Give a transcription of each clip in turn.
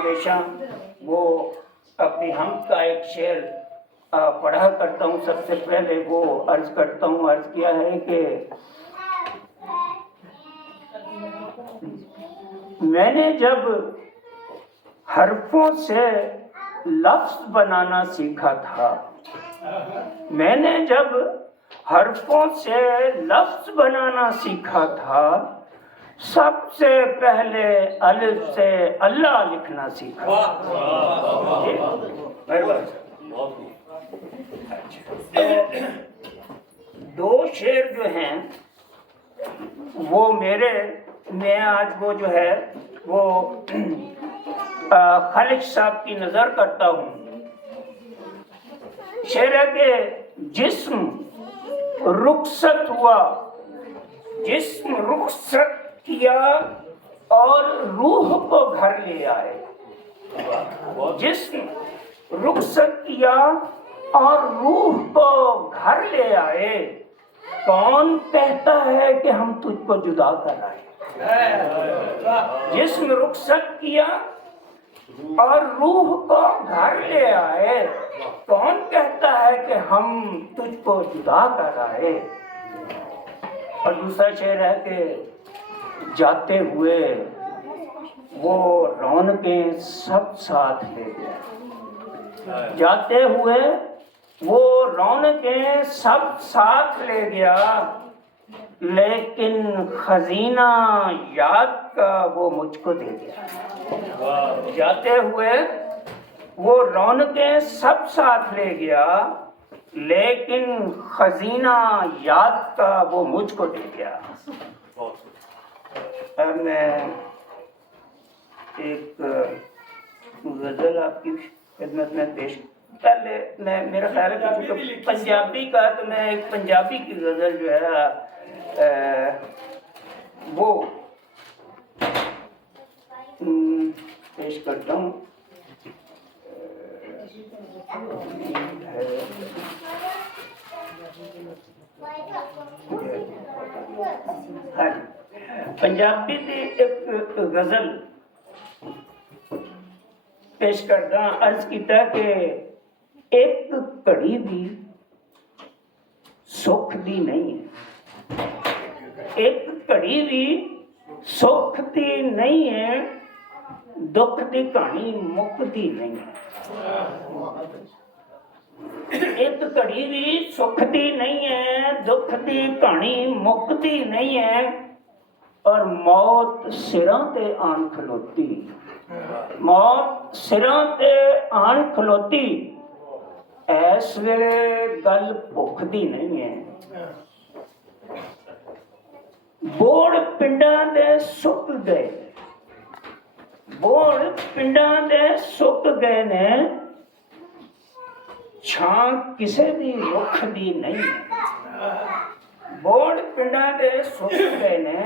ہمیشہ وہ اپنی حمد کا ایک شعر پڑھا کرتا ہوں. سب سے پہلے وہ عرض کرتا ہوں، عرض کیا ہے کہ میں نے جب حرفوں سے لفظ بنانا سیکھا تھا، میں نے جب حرفوں سے لفظ بنانا سیکھا تھا، سب سے پہلے الف سے اللہ لکھنا سیکھا. دو شعر جو ہیں وہ میں آج وہ جو ہے وہ خالق صاحب کی نظر کرتا ہوں. شعر ہے کہ جسم رخصت ہوا، جسم رخصت کیا اور روح کو گھر لے آئے. جسم رخصت کیا اور روح کو گھر لے آئے. کون کہتا ہے کہ ہم تجھ کو جدا کر آئے؟ جسم رخصت کیا اور روح کو گھر لے آئے. کون کہتا ہے کہ ہم تجھ کو جدا کر آئے؟ اور دوسرا شعر ہے کہ جاتے ہوئے وہ رونقیں سب ساتھ لے گیا. جاتے ہوئے وہ رونقیں سب ساتھ لے گیا، لیکن خزینہ یاد کا وہ مجھ کو دے گیا. جاتے ہوئے وہ رونقیں سب ساتھ لے گیا، لیکن خزینہ یاد کا وہ مجھ کو دے گیا. اب میں ایک غزل آپ کی خدمت میں پیش، پہلے میں میرا خیال ہے کہ پنجابی کا تو میں ایک پنجابی کی غزل جو ہے وہ پیش کرتا ہوں. پنجابی کی ایک غزل پیش کردا. عرض کیتا کہ ایک گھڑی بھی سکھ دی نہیں ہے، ایک گھڑی بھی سکھ دی نہیں ہے، دکھ دی کہانی مکتی نہیں ہے. ایک گھڑی بھی سکھ دی نہیں ہے، دکھ دی کہانی مکتی نہیں ہے، اور موت سراں تے آن کھلوتی. موت سراں تے آن کھلوتی، ایس ویلے گل بھکھ دی نہیں ہے. بوڑ پنڈاں دے سک گئے، بوڑ پنڈاں دے سک گئے نے، چھاں کسے بھی رکھ دی نہیں ہے. بوڑ پنڈاں دے سک گئے نے،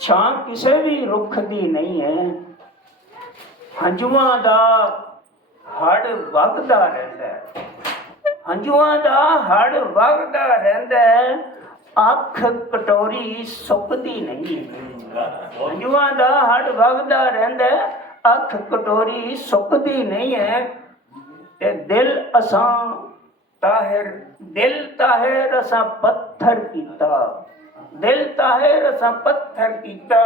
چھاں کسے بھی رکھ دی نہیں ہے. ہنجواں دا ہڑ وگدا رہندا ہے، ہنجواں دا ہڑ وگدا رہندا ہے، اکھ کٹوری سکدی نہیں ہے. ہنجواں دا ہڑ وگدا رہندا ہے، اکھ کٹوری سکدی نہیں ہے. تے دل اساں طاہر، دل طاہر اساں پتھر کیتا، دل طاہر اساں پتھر کیتا،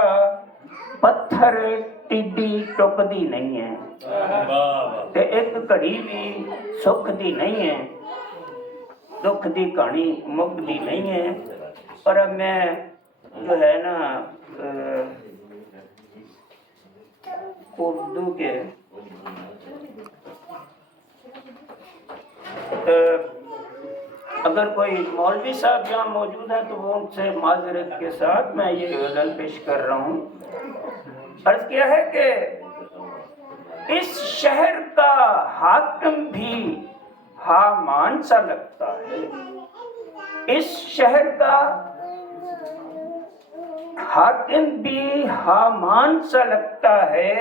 پتھر ٹڈی ٹکدی نہیں ہے. تے ایک گھڑی بھی سکھ دی نہیں ہے، دکھ دی کہانی مکدی نہیں ہے. اور اب میں جو ہے نا اردو کے اگر کوئی مولوی صاحب یہاں موجود ہیں تو وہ ان سے معذرت کے ساتھ میں یہ غزل پیش کر رہا ہوں. عرض کیا ہے کہ اس شہر کا حاکم بھی حامان سا لگتا ہے، اس شہر کا حاکم بھی حامان سا لگتا ہے،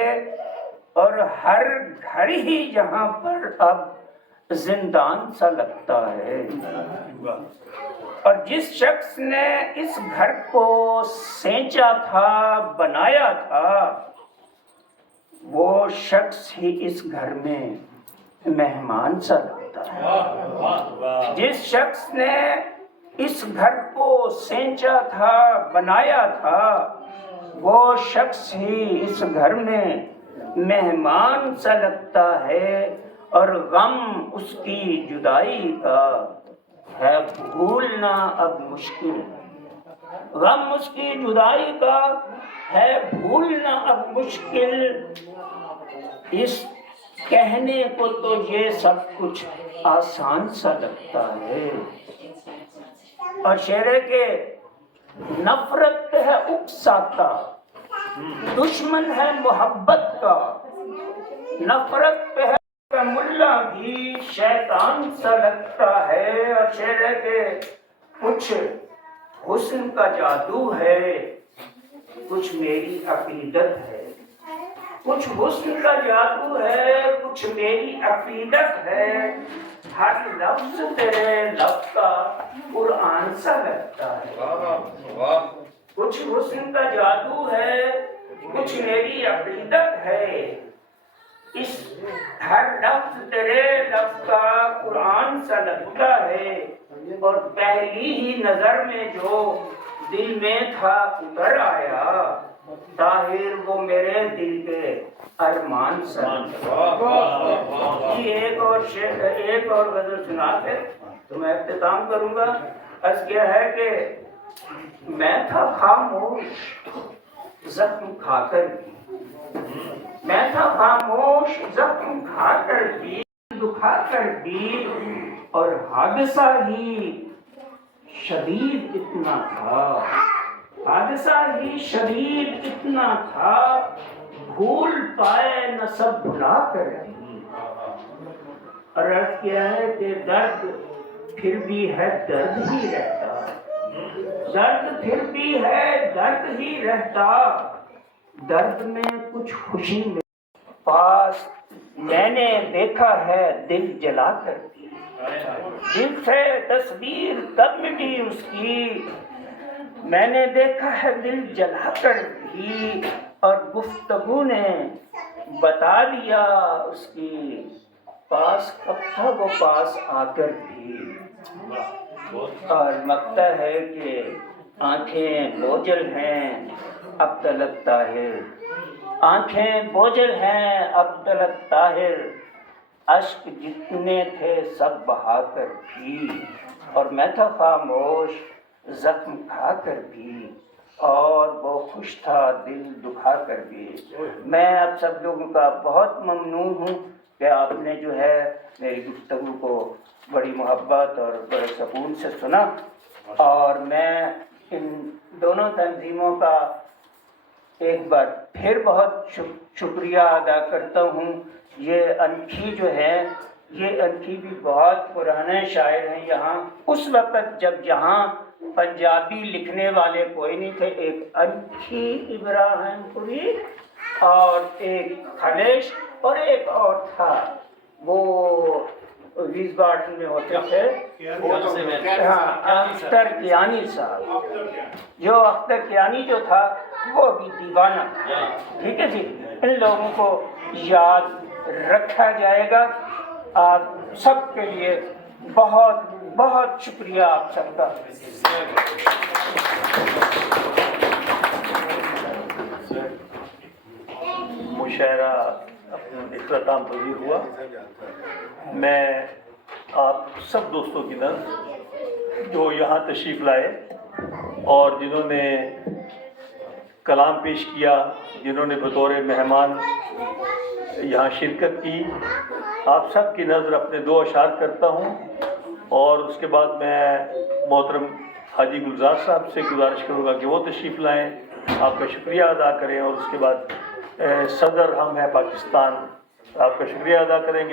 اور ہر گھر ہی یہاں پر اب زندان سا لگتا ہے. اور جس شخص نے اس گھر کو سینچا تھا، بنایا تھا، وہ شخص ہی اس گھر میں مہمان سا لگتا ہے۔ جس شخص نے اس گھر کو سینچا تھا، بنایا تھا، وہ شخص ہی اس گھر میں مہمان سا لگتا ہے، اور غم اس کی جدائی کا ہے بھولنا اب مشکل۔ غم اس کی جدائی کا ہے بھولنا اب مشکل، اس کہنے کو تو یہ سب کچھ آسان سا لگتا ہے۔ اور شعر ہے کہ نفرت ہے اکساتا، دشمن ہے محبت کا، نفرت پہ ہے ملا بھی شیطان سا لگتا ہے۔ اور شعر ہے کہ کچھ حسن کا جادو ہے، کچھ میری عقیدت ہے، کچھ حسن کا جادو ہے، کچھ میری عقیدت ہے، ہر لفظ تیرے لب کا قرآن سا لگتا ہے۔ کچھ حسن کا جادو ہے، کچھ میری عقیدت ہے، اس ہر لفظ تیرے لب کا قرآن سا لگتا ہے، اور پہلی ہی نظر میں جو دل میں تھا اتر آیا، طاہر وہ میرے دل کے ارمان سا لگتا ہے۔ ایک اور غزل سنا کے تو میں اختتام کروں گا۔ عرض کیا ہے کہ میں تھا خاموش زخم کھا کر بھی، میں تھا خاموش زخم کھا کر بھی، دکھا کر بھی، اور حادثہ ہی شدید اتنا تھا، حادثہ ہی شدید اتنا تھا، بھول پائے نہ سب بھلا کر بھی۔ اور عرض کیا ہے کہ درد پھر بھی ہے درد ہی رہتا، درد پھر بھی ہے درد ہی رہتا، درد میں کچھ خوشی میں پاس میں نے دیکھا ہے دل جلا کر بھی، دل سے تصویر تب بھی اس کی میں نے دیکھا ہے دل جلا کر بھی، اور گفتگو نے بتا دیا اس کی پاس کب تھا وہ پاس آ کر بھی۔ اور لگتا ہے کہ آنکھیں بوجھل ہیں اب تلک طاہر، آنکھیں بوجھل ہیں اب تلک طاہر، اشک جتنے تھے سب بہا کر بھی، اور میں تھا خاموش زخم کھا کر بھی، اور وہ خوش تھا دل دکھا کر بھی۔ میں آپ سب لوگوں کا بہت ممنون ہوں کہ آپ نے جو ہے میری گفتگو کو بڑی محبت اور بڑے سکون سے سنا، اور میں ان دونوں تنظیموں کا ایک بار پھر بہت شکریہ ادا کرتا ہوں۔ یہ انکھی جو ہے، یہ انکھی بھی بہت پرانے شاعر ہیں یہاں، اس وقت جب یہاں پنجابی لکھنے والے کوئی نہیں تھے، ایک انکھی ابراہیم پوری اور ایک خلیش اور ایک اور تھا، وہ ویز گارڈن میں ہوتے تھے، ہاں اختر کیانی صاحب، جو اختر کیانی جو تھا وہ بھی دیوانہ تھا۔ ٹھیک ہے جی، ان لوگوں کو یاد رکھا جائے گا۔ آپ سب کے لیے بہت بہت شکریہ آپ سب کا۔ مشاعرہ اپنا اختتام پذیر ہوا۔ میں آپ سب دوستوں کی نظر جو یہاں تشریف لائے اور جنہوں نے کلام پیش کیا، جنہوں نے بطور مہمان یہاں شرکت کی، آپ سب کی نظر اپنے دو اشعار کرتا ہوں، اور اس کے بعد میں محترم حاجی گلزار صاحب سے گزارش کروں گا کہ وہ تشریف لائیں، آپ کا شکریہ ادا کریں، اور اس کے بعد صدر ہم ہیں پاکستان، آپ کا شکریہ ادا کریں گے۔